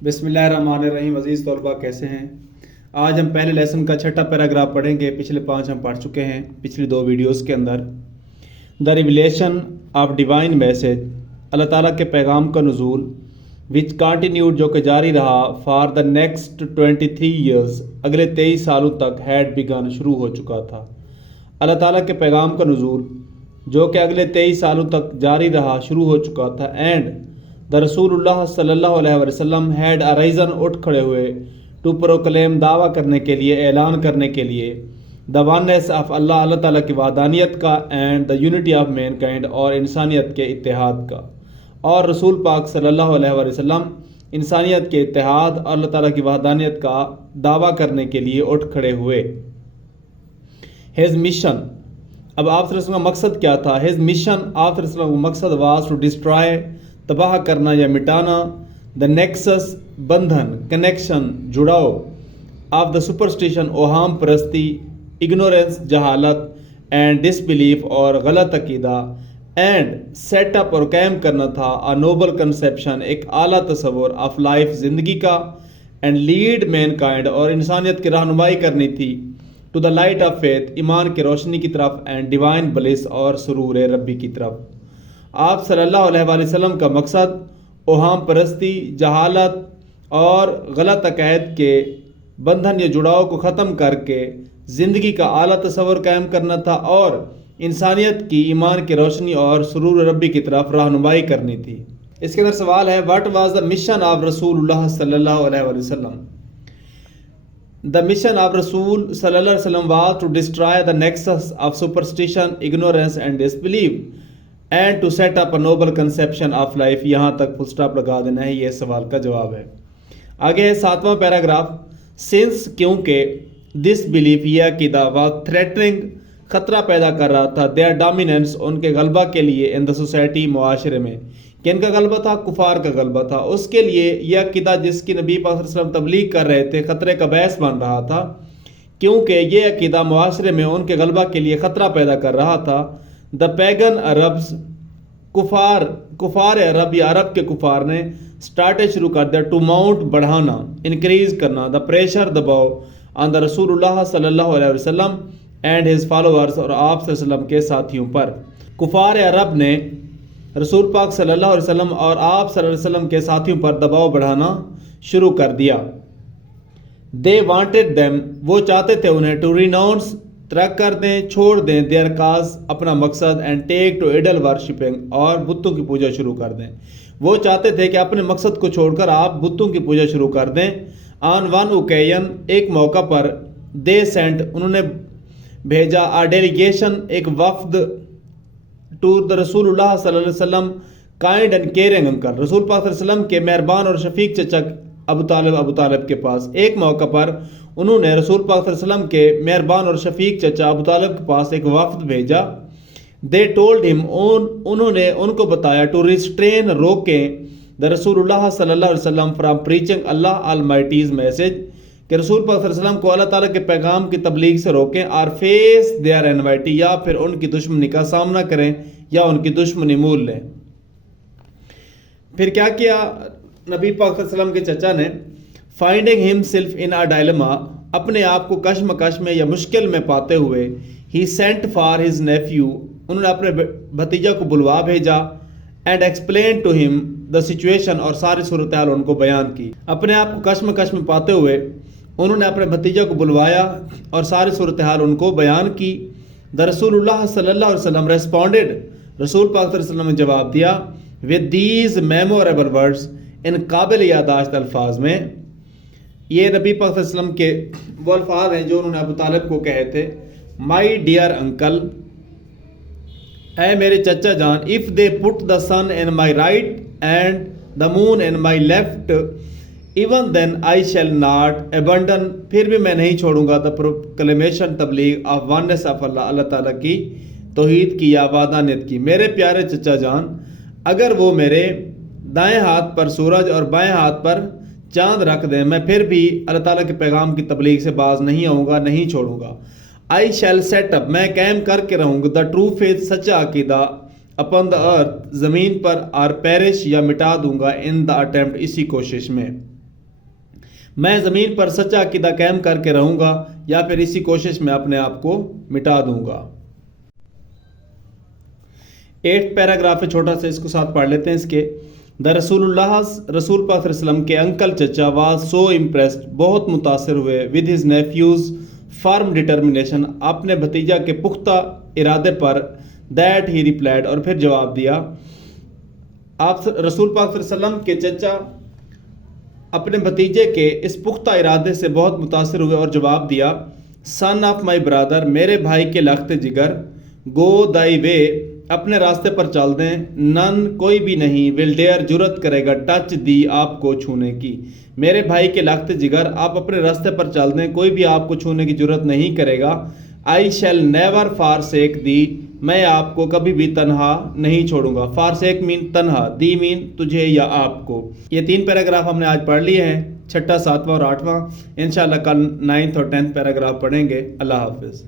बिस्मिल्लाहिर्रहमानिर्रहीम। अज़ीज़ तलबा कैसे हैं? आज हम पहले लेसन का छठा पैराग्राफ पढ़ेंगे। पिछले 5 हम पढ़ चुके हैं पिछली 2 वीडियोस के अंदर। The revelation of divine message, अल्लाह ताला के पैगाम का नुज़ूल, विच कंटिन्यूड जो कि जारी रहा, फॉर द नेक्स्ट 23 ईयर्स, अगले 23 सालों तक, हैड बिगन शुरू हो चुका था। अल्लाह ताला के पैगाम का नुज़ूल जो कि अगले 23 सालों तक जारी रहा, शुरू हो चुका था। एंड द रसूलुल्लाह सल्लल्लाहु अलैहि वसल्लम हैड अराइजन, उठ खड़े हुए, टू प्रोक्लेम, दावा करने के लिए, ऐलान करने के लिए, द वननेस ऑफ अल्लाह, अल्लाह ताला की वहदानियत का, and the unity of Mankind, और इंसानियत के इत्तेहाद का। और रसूल पाक सल्लल्लाहु अलैहि वसल्लम इंसानियत के इत्तेहाद और अल्लाह ताला की वहदानियत का दावा करने के लिए उठ खड़े हुए। हिज मिशन, अब आप का मकसद क्या था? हिज मिशन, आप का मकसद वाज टू डिस्ट्रॉय, तबाह करना या मिटाना, द नेक्सस, बंधन, कनेक्शन, जुड़ाव, ऑफ द सुपरस्टिशन, ओहाम परस्ती, इग्नोरेंस, जहालत, एंड डिसबिलीफ, और गलत अकीदा, एंड सेटअप, और कायम करना था, अ नोबल कंसेप्शन, एक आला तस्वुर, ऑफ लाइफ, ज़िंदगी का, एंड लीड मैनकाइंड, और इंसानियत की रहनुमाई करनी थी, to the light of faith, ईमान की रोशनी की तरफ, एंड डिवाइन ब्लिस, और सुरूर रब्बी की तरफ। आप सल्लल्लाहु अलैहि वसल्लम का मकसद ओहाम परस्ती, जहालत और गलत अकायद के बंधन या जुड़ाव को ख़त्म करके ज़िंदगी का आला तस्वर कायम करना था, और इंसानियत की ईमान की रोशनी और सुरूर रब्बी की तरफ रहनुमाई करनी थी। इसके अंदर सवाल है, what was the mission of रसूलुल्लाह सल्लल्लाहु अलैहि वसल्लम? द मिशन ऑफ रसूल सल्लल्लाहु अलैहि वसल्लम was to destroy the nexus of superstition, ignorance, and disbelief, and to set up a noble conception of life. यहाँ तक फुल स्टॉप लगा देना है, ये सवाल का जवाब है। आगे है 7वां पैराग्राफ। सिंस, क्योंकि, दिस बिलीफ, यह अकीदा, वाज थ्रेटनिंग, खतरा पैदा कर रहा था, देयर डोमिनेंस, उनके गलबा के लिए, इन द सोसाइटी, मुआशरे में। किनका गलबा था? कुफार का गलबा था। उसके लिए यह अकीदा जिसकी नबी पाक सल्लल्लाहु अलैहि वसल्लम तबलीग कर रहे थे, खतरे का बायस बन रहा था, क्योंकि यह अकीदा मुआशरे में उनके गलबा के लिए खतरा पैदा कर रहा था। द पैगन अरब्स, कुफार अरब या अरब के कुफार ने स्टार्टेड, शुरू कर दिया, टू माउंट, बढ़ाना, इंक्रीज करना, द प्रेशर, दबाव, ऑन द रसूलुल्लाह सल्लल्लाहु अलैहि वसल्लम एंड हिज फॉलोअर्स, और आप सल्लल्लाहु अलैहि वसल्लम के साथियों पर। कुफार अरब ने रसूल पाक सल्लल्लाहु अलैहि वसल्लम और आप सल्लल्लाहु अलैहि वसल्लम के साथियों पर दबाव बढ़ाना शुरू कर दिया। दे वांटेड देम, वो चाहते थे उन्हें, टू रिनाउंस, तरक कर दें, छोड़ दें, देयर काज, अपना मकसद, and take to idol worshipping, और बुतों की पूजा शुरू कर दें। वो चाहते थे कि अपने मकसद को छोड़कर आप बुतों की पूजा शुरू कर दें। ऑन वन ओकेजन, एक मौका पर, दे सेंट, उन्होंने भेजा, आ डेलीगेशन, एक वफ्द, टू द रसूलुल्लाह सल्लल्लाहु अलैहि वसल्लम, काइंड एंड केयरिंग अंकल, रसूल पाक सल्लल्लाहु अलैहि वसल्लम के मेहरबान और शफीक चचा अबू तालिब के पास। एक मौका पर उन्होंने रसूल पाक सल्लल्लाहु अलैहि वसल्लम के मेहरबान और शफीक चचा अबू तालिब के पास एक वफ्द भेजा। दे टोल्ड हिम, उन्होंने उनको बताया, टू रिस्ट्रेन, रोकें, द रसूलुल्लाह सल्लल्लाहु अलैहि वसल्लम फ्रॉम प्रीचिंग अल्लाह अलमाइटीज मैसेज, कि रसूल पाक सल्लल्लाहु अलैहि वसल्लम को अल्लाह ताला के पैगाम की तबलीग से रोकें, और फेस देयर एनवाइटी, या फिर उनकी दुश्मनी का सामना करें या उनकी दुश्मनी मूल लें। फिर क्या किया नबी पाक सल्लल्लाहु अलैहि वसल्लम के चचा ने? Finding himself in a dilemma, अपने आप को कश्मकश में या मुश्किल में पाते हुए, he sent for his nephew, उन्होंने अपने भतीजा को बुलवा भेजा, and explain to him the situation, और सारी सूरत हाल उनको बयान की। अपने आप को कश्मकश में पाते हुए उन्होंने अपने भतीजा को बुलवाया और सारी सूरत हाल उनको बयान की। द रसूलुल्लाह सल्लल्लाहु अलैहि वसल्लम रेस्पॉन्डेड, रसूल पाक सल्लल्लाहु अलैहि वसल्लम ने जवाब दिया, विद दीज मेमोरेबल वर्ड्स, इन काबिल यादाश्त अल्फाज में। ये नबी पाक सल्लल्लाहु अलैहि वसल्लम के वो अल्फाज हैं जो उन्होंने अबू तालिब को कहे थे, माई डियर अंकल, ऐ मेरे चचा जान, if they put the sun in my right and the moon in my left, even then I shall not abandon, फिर भी मैं नहीं छोड़ूंगा, द प्रोक्लेमेशन, तबलीग, ऑफ वननेस ऑफ अल्लाह, अल्लाह ताला की तौहीद की या वादानियत की। मेरे प्यारे चचा जान, अगर वो मेरे दाएं हाथ पर सूरज और बाएं हाथ पर चांद रख दें, मैं फिर भी अल्लाह ताला के पैगाम की तबलीग से बाज नहीं आऊँगा, नहीं छोड़ूंगा। आई शैल सेट अप, मैं कायम करके रहूँगा, द ट्रू फेथ, सच्चा अकीदा, अपन द अर्थ, ज़मीन पर, और पेरिश, या मिटा दूंगा, इन द अटेम्प्ट, इसी कोशिश में। میں زمین پر سچا عقیدہ قائم کر کے رہوں گا یا پھر اسی کوشش میں اپنے آپ کو مٹا دوں گا۔ 8 پیراگراف ہے چھوٹا سا، اس کو ساتھ پڑھ لیتے ہیں اس کے۔ رسول پاک صلی اللہ علیہ وسلم کے انکل چچا واز سو امپریسڈ، بہت متاثر ہوئے، with his nephews form determination, اپنے بھتیجا کے پختہ ارادے پر، دیٹ ہی ریپلائڈ، اور پھر جواب دیا۔ آپ رسول پاک صلی اللہ علیہ وسلم کے چچا اپنے بھتیجے کے اس پختہ ارادے سے بہت متاثر ہوئے اور جواب دیا، سن آف مائی برادر، میرے بھائی کے لخت جگر، گو دائی وے، اپنے راستے پر چل دیں، نن کوئی بھی نہیں، ول ڈیئر جرت کرے گا، ٹچ دی آپ کو چھونے کی، میرے بھائی کے لخت جگر، آپ اپنے راستے پر چل دیں، کوئی بھی آپ کو چھونے کی جرت نہیں کرے گا۔ آئی شیل نیور فارسیک دی، میں آپ کو کبھی بھی تنہا نہیں چھوڑوں گا۔ فارسیک مین تنہا، دی مین تجھے یا آپ کو۔ یہ 3 پیراگراف ہم نے آج پڑھ لیے ہیں، 6، 7 اور 8۔ انشاءاللہ کل 9 اور 10 پیراگراف پڑھیں گے۔ اللہ حافظ۔